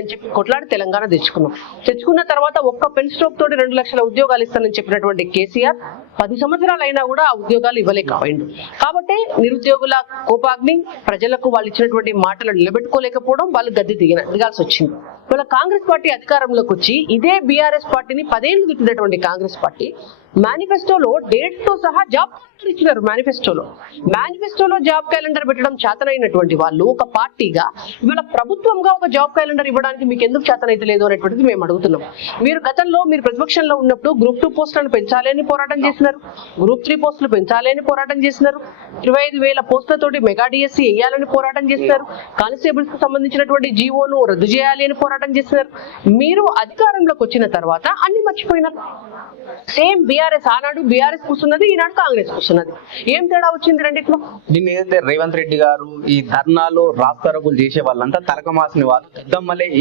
అని చెప్పి కొట్లాడి తెలంగాణ తెచ్చుకున్న తర్వాత ఒక్క పెన్ స్ట్రోక్ తోటి 2 లక్షల ఉద్యోగాలు ఇస్తానని చెప్పినటువంటి కేసీఆర్ 10 సంవత్సరాలు అయినా కూడా ఆ ఉద్యోగాలు ఇవ్వలేకపోయిండు. కాబట్టి నిరుద్యోగుల కోపాగ్ని, ప్రజలకు వాళ్ళు ఇచ్చినటువంటి మాటలను నిలబెట్టుకోలేకపోవడం, వాళ్ళు గద్దె దిగాల్సి వచ్చింది. ఇవాళ కాంగ్రెస్ పార్టీ అధికారంలోకి వచ్చి ఇదే బీఆర్ఎస్ పార్టీని 10 ఏళ్లు తిట్టినటువంటి కాంగ్రెస్ పార్టీ మేనిఫెస్టోలో డేట్ తో సహా జాబ్ క్యాలెండర్ ఇచ్చినారు. మేనిఫెస్టోలో జాబ్ క్యాలెండర్ పెట్టడం చేతనైనటువంటి వాళ్ళు ఒక పార్టీగా ఇవాళ ప్రభుత్వంగా ఒక జాబ్ క్యాలెండర్ ఇవ్వడానికి మీకు ఎందుకు చేతనైతే లేదు అనేటువంటిది మేము అడుగుతున్నాం. మీరు గతంలో మీరు ప్రతిపక్షంలో ఉన్నప్పుడు గ్రూప్ 2 పోస్టులను పెంచాలి అని పోరాటం చేసినారు, గ్రూప్ 3 పోస్టులు పెంచాలి అని పోరాటం చేసినారు, 25,000 పోస్టులతోటి మెగా డిఎస్సీ వేయాలని పోరాటం చేసినారు, కానిస్టేబుల్స్ కు సంబంధించినటువంటి జీవోను రద్దు చేయాలి అని పోరాటం చేసినారు. మీరు అధికారంలోకి వచ్చిన తర్వాత అన్ని మర్చిపోయినారు. సేమ్ బీఆర్ఎస్ ఆనాడు బీఆర్ఎస్ కూర్చున్నది, ఈనాడు కాంగ్రెస్ కూర్చున్నది. ఏం తేడా వచ్చింది రెండిట్లో? దీన్ని ఏదైతే రేవంత్ రెడ్డి గారు ఈ ధర్నాలో రాస్తారోకులు చేసే వాళ్ళంతా తరకమాసిన వాళ్ళు పెద్దమ్మలే ఈ